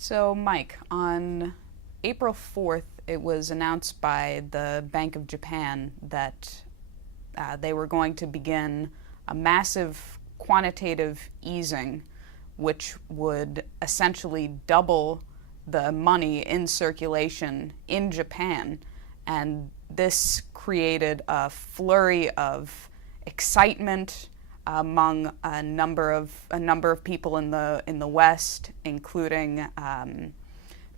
So, Mike, on April 4th, it was announced by the Bank of Japan that they were going to begin a massive quantitative easing, which would essentially double the money in circulation in Japan. And this created a flurry of excitement among a number of people in the West, including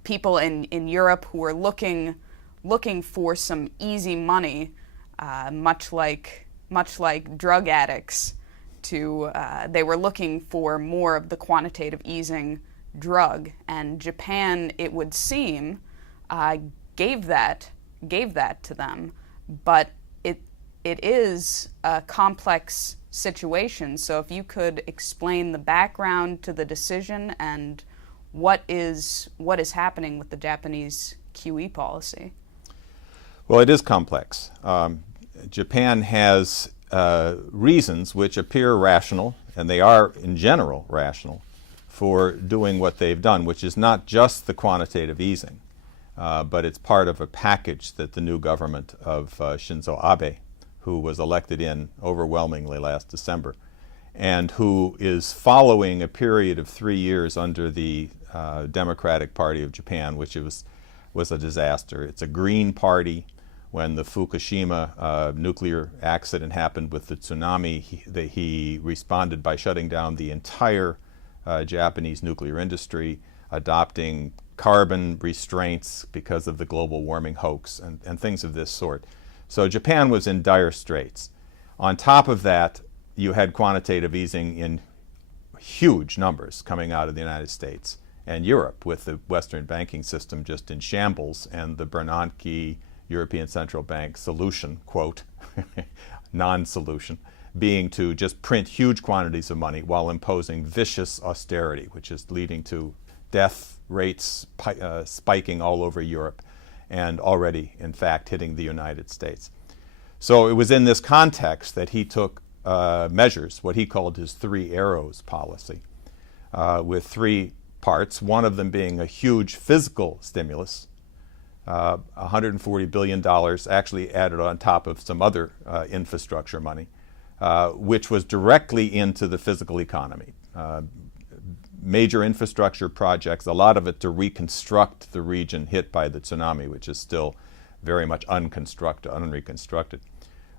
people in Europe who were looking for some easy money, much like drug addicts. They were looking for more of the quantitative easing drug, and Japan, it would seem, gave that to them, but it is a complex situation. So if you could explain the background to the decision and what is happening with the Japanese QE policy. Well, it is complex. Japan has reasons which appear rational, and they are in general rational, for doing what they've done, which is not just the quantitative easing, but it's part of a package that the new government of Shinzo Abe, who was elected in overwhelmingly last December, and who is following a period of 3 years under the Democratic Party of Japan, which was a disaster. It's a green party. When the Fukushima nuclear accident happened with the tsunami, he responded by shutting down the entire Japanese nuclear industry, adopting carbon restraints because of the global warming hoax and things of this sort. So Japan was in dire straits. On top of that, you had quantitative easing in huge numbers coming out of the United States and Europe, with the Western banking system just in shambles, and the Bernanke European Central Bank solution, quote, non-solution, being to just print huge quantities of money while imposing vicious austerity, which is leading to death rates spiking all over Europe, and already, in fact, hitting the United States. So it was in this context that he took measures, what he called his three arrows policy, with three parts, one of them being a huge physical stimulus, $140 billion actually added on top of some other infrastructure money, which was directly into the physical economy. Major infrastructure projects, a lot of it to reconstruct the region hit by the tsunami, which is still very much unreconstructed.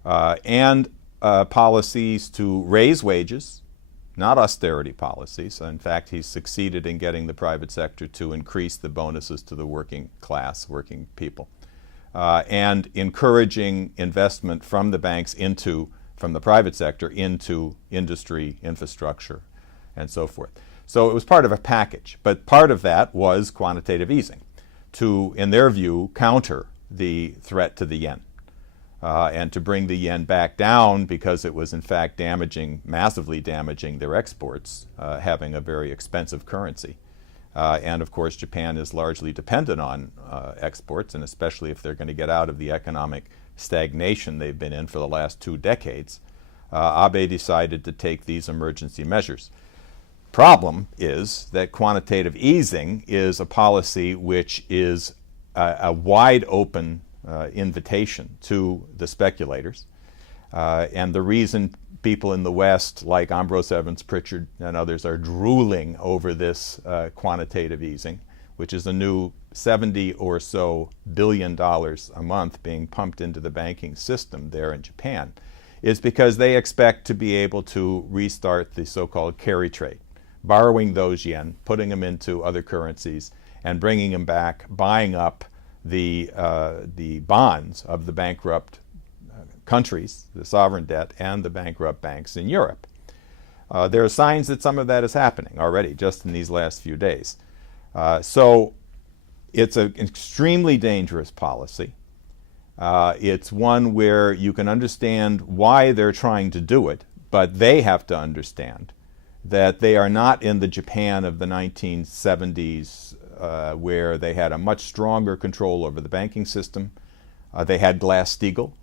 And policies to raise wages, not austerity policies. In fact, he's succeeded in getting the private sector to increase the bonuses to the working class, working people, and encouraging investment from the banks from the private sector into industry, infrastructure, and so forth. So it was part of a package, but part of that was quantitative easing to, in their view, counter the threat to the yen and to bring the yen back down, because it was in fact massively damaging their exports, having a very expensive currency. And of course, Japan is largely dependent on exports, and especially if they're going to get out of the economic stagnation they've been in for the last 2 decades, Abe decided to take these emergency measures. Problem is that quantitative easing is a policy which is a wide open invitation to the speculators. And the reason people in the West, like Ambrose Evans Pritchard and others, are drooling over this quantitative easing, which is a new $70 or so billion a month being pumped into the banking system there in Japan, is because they expect to be able to restart the so-called carry trade, borrowing those yen, putting them into other currencies, and bringing them back, buying up the bonds of the bankrupt countries, the sovereign debt, and the bankrupt banks in Europe. There are signs that some of that is happening already, just in these last few days. So it's an extremely dangerous policy. It's one where you can understand why they're trying to do it, but they have to understand that they are not in the Japan of the 1970s, where they had a much stronger control over the banking system. They had Glass-Steagall,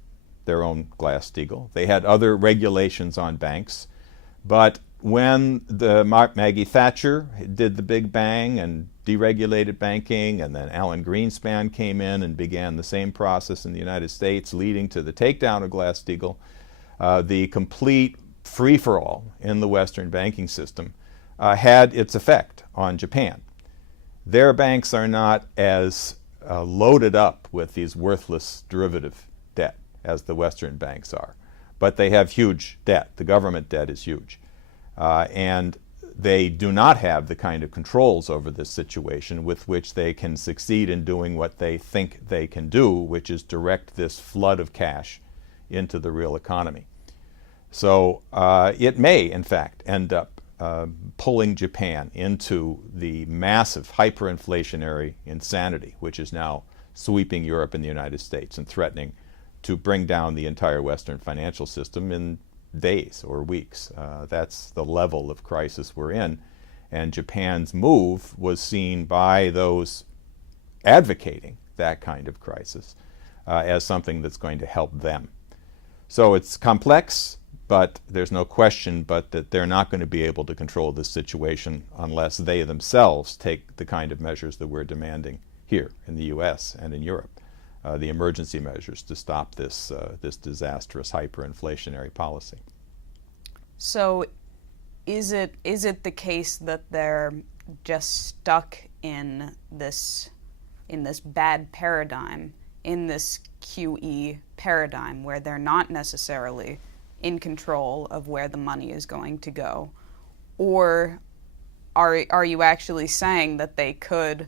their own Glass-Steagall. They had other regulations on banks, but when Maggie Thatcher did the Big Bang and deregulated banking, and then Alan Greenspan came in and began the same process in the United States, leading to the takedown of Glass-Steagall, the complete free-for-all in the Western banking system had its effect on Japan. Their banks are not as loaded up with these worthless derivative debt as the Western banks are, but they have huge debt. The government debt is huge. And they do not have the kind of controls over this situation with which they can succeed in doing what they think they can do, which is direct this flood of cash into the real economy. So it may, in fact, end up pulling Japan into the massive hyperinflationary insanity, which is now sweeping Europe and the United States and threatening to bring down the entire Western financial system in days or weeks. That's the level of crisis we're in. And Japan's move was seen by those advocating that kind of crisis as something that's going to help them. So it's complex, but there's no question but that they're not going to be able to control this situation unless they themselves take the kind of measures that we're demanding here in the US and in Europe. The emergency measures to stop this disastrous hyperinflationary policy. So is it the case that they're just stuck in this bad paradigm, in this QE paradigm, where they're not necessarily in control of where the money is going to go? Or are you actually saying that they could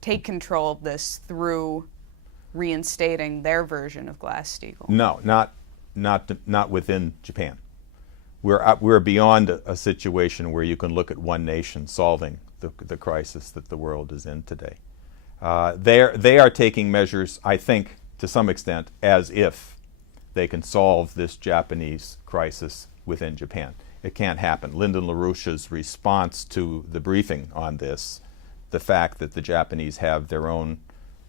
take control of this through reinstating their version of Glass-Steagall? No, not within Japan. We're beyond a situation where you can look at one nation solving the crisis that the world is in today. They are taking measures, I think, to some extent, as if they can solve this Japanese crisis within Japan. It can't happen. Lyndon LaRouche's response to the briefing on this, the fact that the Japanese have their own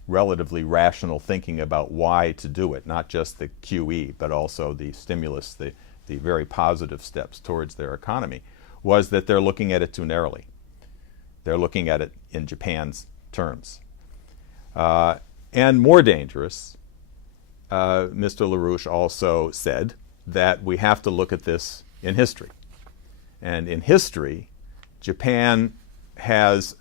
relatively rational thinking about why to do it, not just the QE, but also the stimulus, the very positive steps towards their economy, was that they're looking at it too narrowly. They're looking at it in Japan's terms. And more dangerous, Mr. LaRouche also said that we have to look at this in history. And in history, Japan has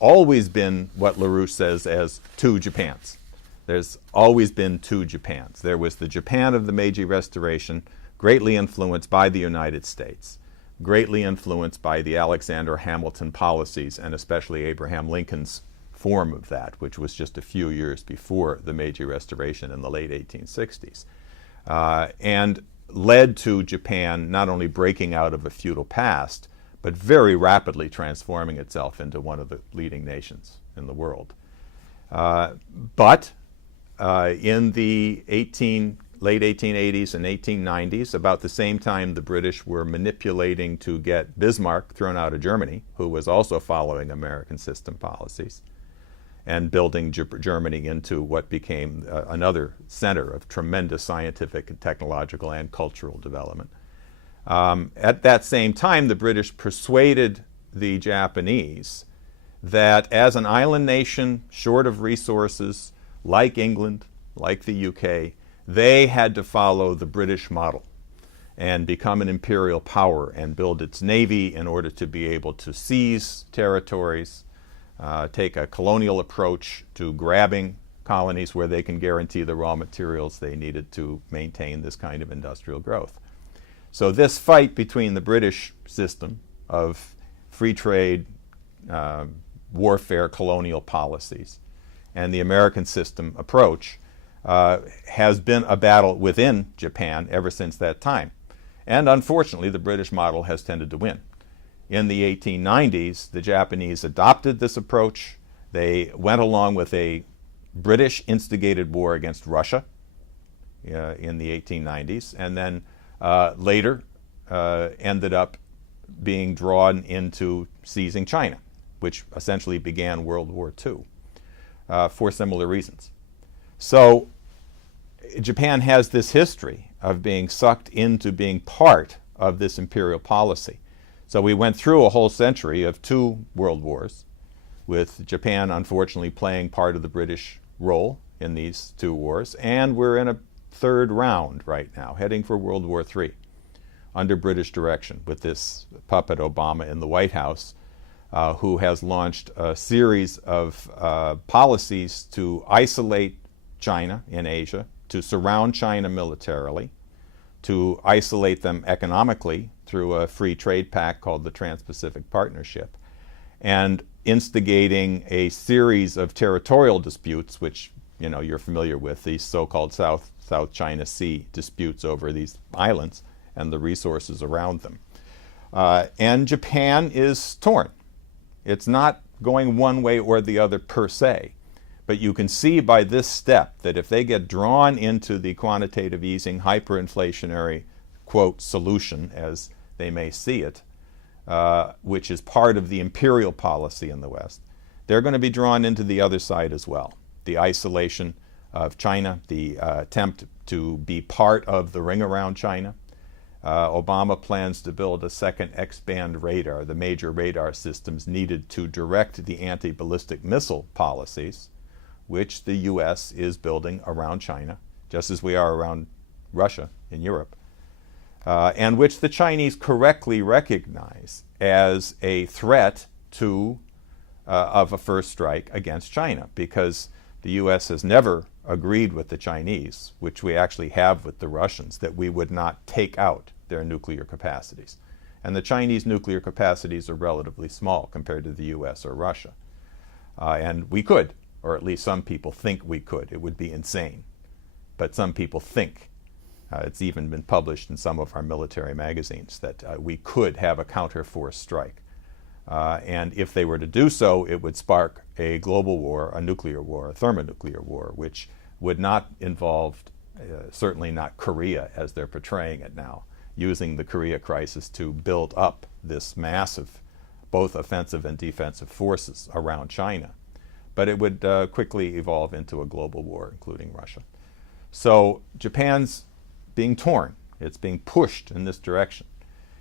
always been what LaRouche says as two Japans. There's always been two Japans. There was the Japan of the Meiji Restoration, greatly influenced by the United States, greatly influenced by the Alexander Hamilton policies, and especially Abraham Lincoln's form of that, which was just a few years before the Meiji Restoration in the late 1860s, and led to Japan not only breaking out of a feudal past, but very rapidly transforming itself into one of the leading nations in the world. But in the late 1880s and 1890s, about the same time the British were manipulating to get Bismarck thrown out of Germany, who was also following American system policies, and building Germany into what became another center of tremendous scientific and technological and cultural development. At that same time, the British persuaded the Japanese that as an island nation, short of resources, like England, like the UK, they had to follow the British model and become an imperial power and build its navy in order to be able to seize territories, take a colonial approach to grabbing colonies where they can guarantee the raw materials they needed to maintain this kind of industrial growth. So this fight between the British system of free trade, warfare, colonial policies, and the American system approach has been a battle within Japan ever since that time. And unfortunately, the British model has tended to win. In the 1890s, the Japanese adopted this approach. They went along with a British-instigated war against Russia in the 1890s, and then later ended up being drawn into seizing China, which essentially began World War II for similar reasons. So Japan has this history of being sucked into being part of this imperial policy. So we went through a whole century of 2 world wars, with Japan unfortunately playing part of the British role in these 2 wars, and we're in a 3rd round right now, heading for World War III, under British direction, with this puppet Obama in the White House, who has launched a series of policies to isolate China in Asia, to surround China militarily, to isolate them economically through a free trade pact called the Trans-Pacific Partnership, and instigating a series of territorial disputes, which you're familiar with, these so-called South China Sea disputes over these islands and the resources around them. And Japan is torn. It's not going one way or the other per se, but you can see by this step that if they get drawn into the quantitative easing hyperinflationary, quote, solution, as they may see it, which is part of the imperial policy in the West, they're going to be drawn into the other side as well. The isolation of China, the attempt to be part of the ring around China. Obama plans to build a second X-band radar, the major radar systems needed to direct the anti-ballistic missile policies, which the U.S. is building around China, just as we are around Russia in Europe, and which the Chinese correctly recognize as a threat of a first strike against China, because the U.S. has never agreed with the Chinese, which we actually have with the Russians, that we would not take out their nuclear capacities. And the Chinese nuclear capacities are relatively small compared to the U.S. or Russia. And we could, or at least some people think we could. It would be insane. But some people think, it's even been published in some of our military magazines, that we could have a counter-force strike. And if they were to do so, it would spark a global war, a nuclear war, a thermonuclear war, which would not involve, certainly not Korea as they're portraying it now, using the Korea crisis to build up this massive, both offensive and defensive forces around China. But it would quickly evolve into a global war, including Russia. So Japan's being torn. It's being pushed in this direction.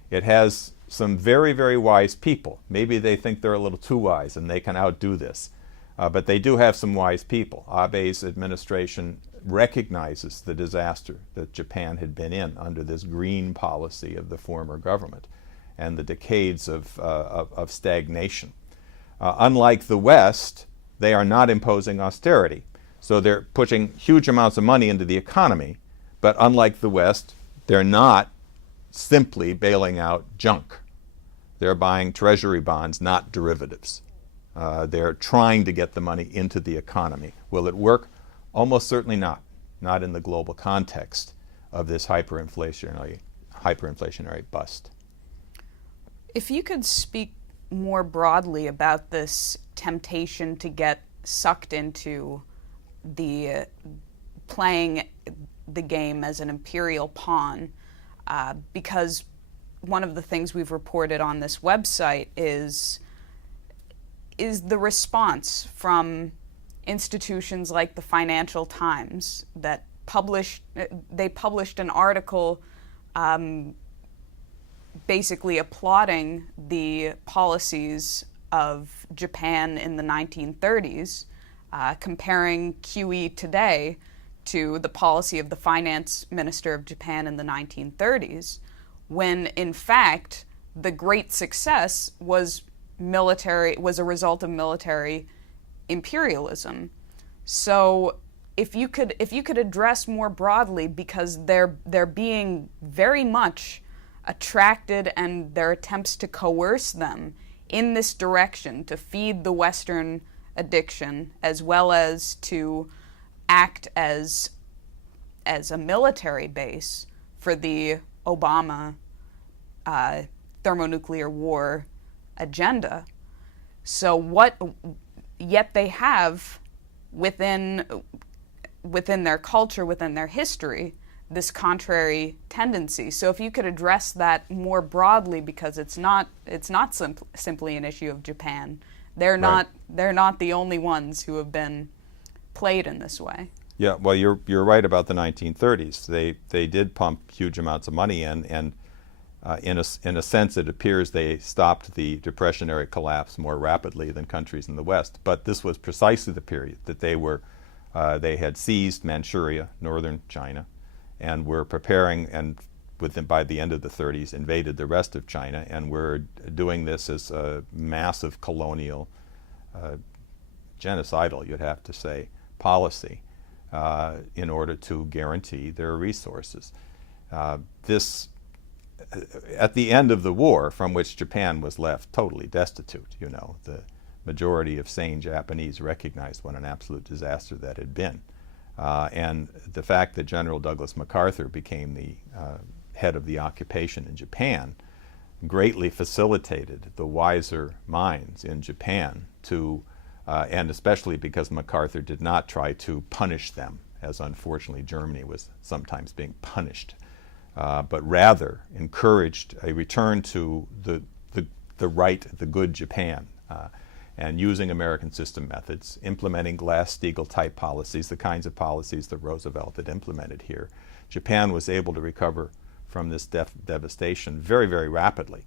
It has some very, very wise people. Maybe they think they're a little too wise and they can outdo this. But they do have some wise people. Abe's administration recognizes the disaster that Japan had been in under this green policy of the former government and the decades of stagnation. Unlike the West, they are not imposing austerity. So they're pushing huge amounts of money into the economy, but unlike the West, they're not simply bailing out junk. They're buying treasury bonds, not derivatives. They're trying to get the money into the economy. Will it work? Almost certainly not. Not in the global context of this hyperinflationary bust. If you could speak more broadly about this temptation to get sucked into the playing the game as an imperial pawn, because one of the things we've reported on this website is the response from institutions like the Financial Times that published an article basically applauding the policies of Japan in the 1930s, comparing QE today to the policy of the finance minister of Japan in the 1930s, when in fact the great success was a result of military imperialism. So if you could address more broadly, because they're being very much attracted, and their attempts to coerce them in this direction to feed the Western addiction, as well as to act as a military base for the Obama thermonuclear war agenda. So yet they have within their culture, within their history, this contrary tendency. So if you could address that more broadly, because it's not simply an issue of Japan. They're not the only ones who have been played in this way. Yeah, well, you're right about the 1930s. They did pump huge amounts of money in, and in a sense, it appears they stopped the depressionary collapse more rapidly than countries in the West. But this was precisely the period that they had seized Manchuria, northern China, and were preparing, and by the end of the 30s, invaded the rest of China, and were doing this as a massive colonial, genocidal, you'd have to say, policy in order to guarantee their resources. At the end of the war, from which Japan was left totally destitute, the majority of sane Japanese recognized what an absolute disaster that had been. And the fact that General Douglas MacArthur became the head of the occupation in Japan greatly facilitated the wiser minds in Japan to, and especially because MacArthur did not try to punish them, as unfortunately Germany was sometimes being punished, but rather encouraged a return to the good Japan, and using American system methods, implementing Glass-Steagall type policies, the kinds of policies that Roosevelt had implemented here. Japan was able to recover from this devastation very, very rapidly,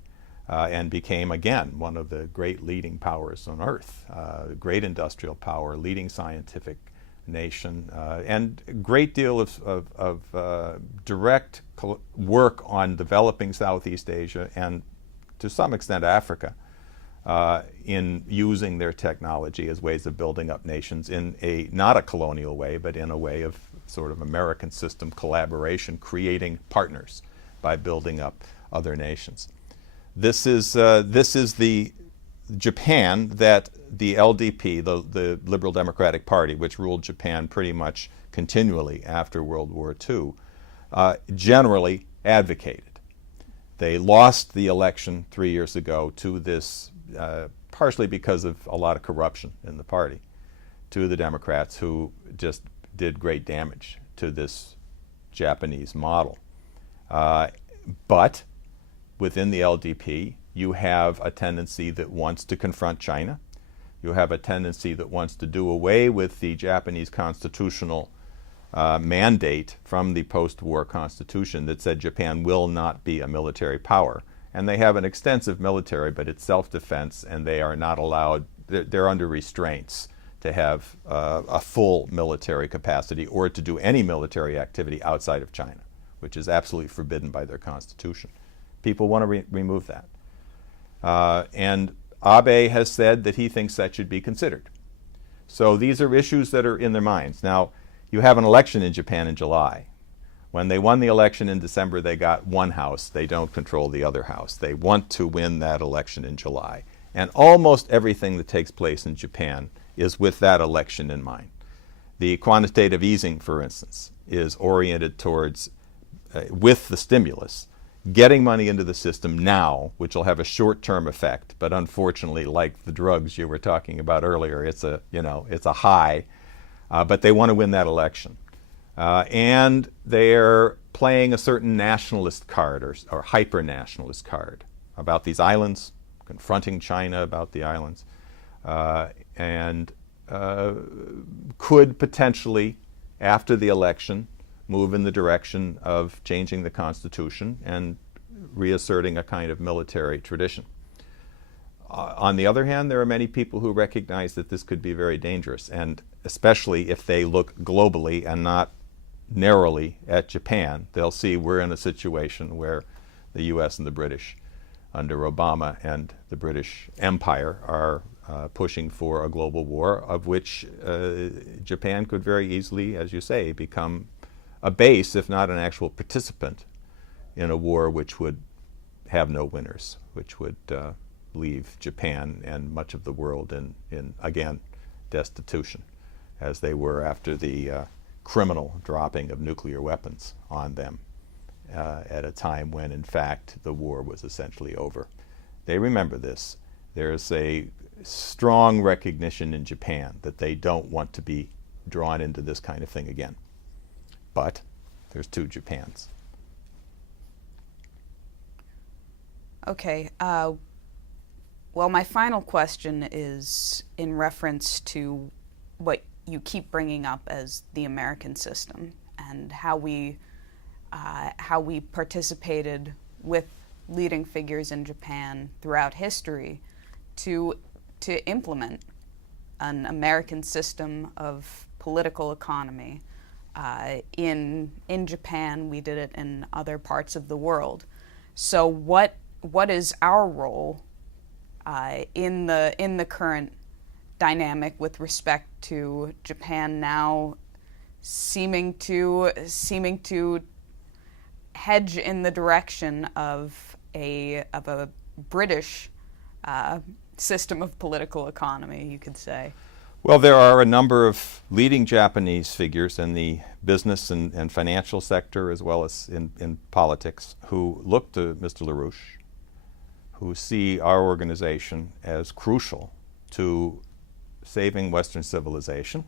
and became, again, one of the great leading powers on earth, great industrial power, leading scientific nation, and a great deal of direct work on developing Southeast Asia and, to some extent, Africa, in using their technology as ways of building up nations in not a colonial way, but in a way of sort of American system collaboration, creating partners by building up other nations. This is the Japan that the LDP, the Liberal Democratic Party, which ruled Japan pretty much continually after World War II, generally advocated. They lost the election 3 years ago to this, partially because of a lot of corruption in the party, to the Democrats, who just did great damage to this Japanese model. But within the LDP, you have a tendency that wants to confront China. You have a tendency that wants to do away with the Japanese constitutional mandate from the post-war constitution that said Japan will not be a military power. And they have an extensive military, but it's self-defense, and they are not allowed, they're under restraints to have a full military capacity or to do any military activity outside of China, which is absolutely forbidden by their constitution. People want to remove that. And Abe has said that he thinks that should be considered. So these are issues that are in their minds. Now, you have an election in Japan in July. When they won the election in December, they got one house. They don't control the other house. They want to win that election in July. And almost everything that takes place in Japan is with that election in mind. The quantitative easing, for instance, is oriented towards, with the stimulus, getting money into the system now, which will have a short-term effect. But unfortunately, like the drugs you were talking about earlier, it's a high. But they want to win that election. And they're playing a certain nationalist card or hyper-nationalist card about these islands, confronting China about the islands, and could potentially, after the election, move in the direction of changing the Constitution and reasserting a kind of military tradition. On the other hand, there are many people who recognize that this could be very dangerous, and especially if they look globally and not narrowly at Japan, they'll see we're in a situation where the U.S. and the British, under Obama and the British Empire, are pushing for a global war, of which Japan could very easily, as you say, become a base, if not an actual participant, in a war which would have no winners, which would leave Japan and much of the world in again, destitution, as they were after the criminal dropping of nuclear weapons on them at a time when, in fact, the war was essentially over. They remember this. There's a strong recognition in Japan that they don't want to be drawn into this kind of thing again. But there's two Japans. Okay. Well, my final question is in reference to what you keep bringing up as the American system, and how we participated with leading figures in Japan throughout history to implement an American system of political economy. In Japan, we did it in other parts of the world. So what is our role in the current dynamic with respect to Japan now seeming to hedge in the direction of a British system of political economy, you could say? Well, there are a number of leading Japanese figures in the business and financial sector, as well as in politics, who look to Mr. LaRouche, who see our organization as crucial to saving Western civilization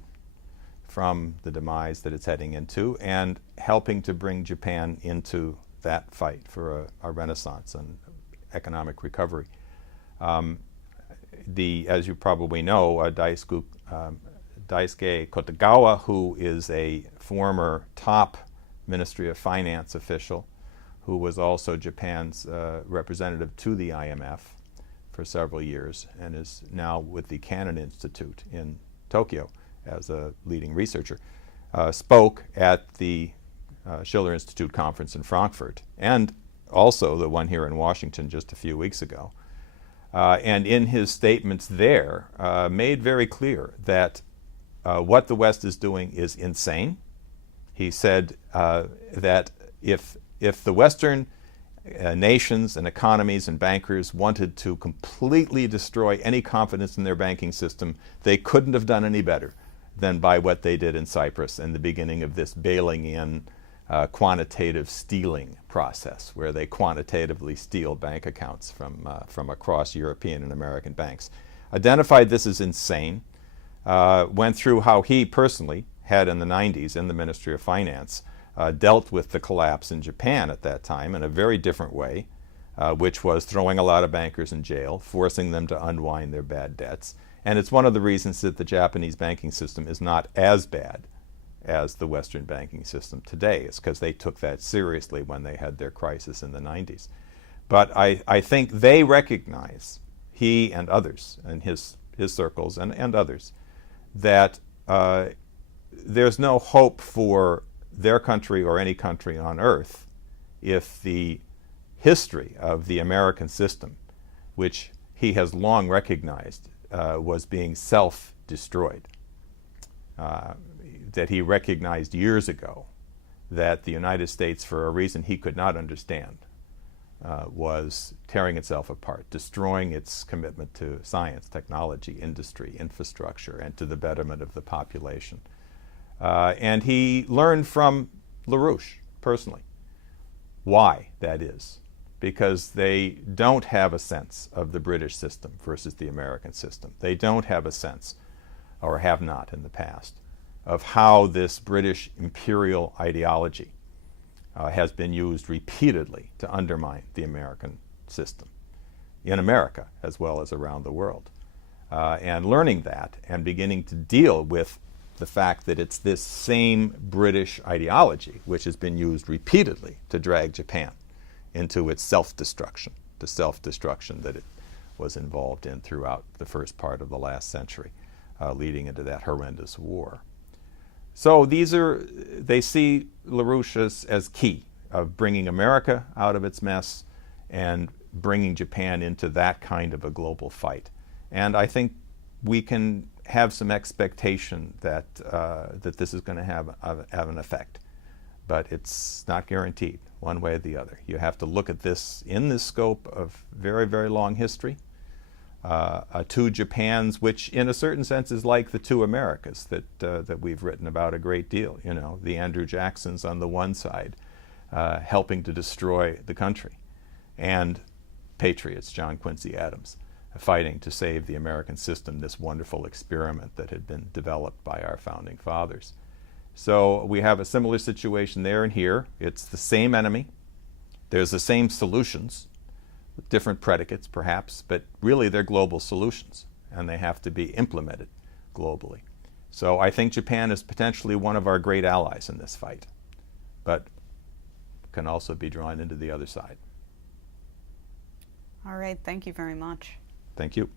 from the demise that it's heading into, and helping to bring Japan into that fight for a renaissance and economic recovery. As you probably know, Daisuke Kotegawa, who is a former top Ministry of Finance official, who was also Japan's representative to the IMF for several years, and is now with the Cannon Institute in Tokyo as a leading researcher, spoke at the Schiller Institute conference in Frankfurt, and also the one here in Washington just a few weeks ago. And in his statements there, made very clear that what the West is doing is insane. He said that if the Western nations and economies and bankers wanted to completely destroy any confidence in their banking system, they couldn't have done any better than by what they did in Cyprus and the beginning of this bailing in quantitative stealing process, where they quantitatively steal bank accounts from across European and American banks. Identified this as insane, went through how he personally had in the 90s in the Ministry of Finance dealt with the collapse in Japan at that time in a very different way, which was throwing a lot of bankers in jail, forcing them to unwind their bad debts. And it's one of the reasons that the Japanese banking system is not as bad as the Western banking system today. It's because they took that seriously when they had their crisis in the 90s. But I think they recognize, he and others in his circles and others, that there's no hope for their country or any country on earth if the history of the American system, which he has long recognized was being self-destroyed. That he recognized years ago that the United States, for a reason he could not understand, was tearing itself apart, destroying its commitment to science, technology, industry, infrastructure, and to the betterment of the population. And he learned from LaRouche personally why that is, because they don't have a sense of the British system versus the American system. They don't have a sense, or have not in the past, of how this British imperial ideology has been used repeatedly to undermine the American system, in America as well as around the world. And learning that and beginning to deal with the fact that it's this same British ideology which has been used repeatedly to drag Japan into its self-destruction, the self-destruction that it was involved in throughout the first part of the last century, leading into that horrendous war. So they see LaRouche as key of bringing America out of this mess and bringing Japan into that kind of a global fight. And I think we can have some expectation that this is going to have an effect. But it's not guaranteed one way or the other. You have to look at this in the scope of very, very long history. Two Japans, which in a certain sense is like the two Americas that we've written about a great deal. You know, the Andrew Jacksons on the one side helping to destroy the country, and patriots, John Quincy Adams, fighting to save the American system, this wonderful experiment that had been developed by our founding fathers. So we have a similar situation there and here. It's the same enemy. There's the same solutions, with different predicates perhaps, but really they're global solutions, and they have to be implemented globally. So I think Japan is potentially one of our great allies in this fight, but can also be drawn into the other side. All right, thank you very much. Thank you.